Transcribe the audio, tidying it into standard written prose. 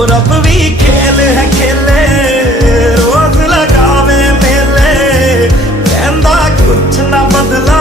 और अब भी खेल है खेले, रोज लगावे मेले, कहंदा कुछ ना बदला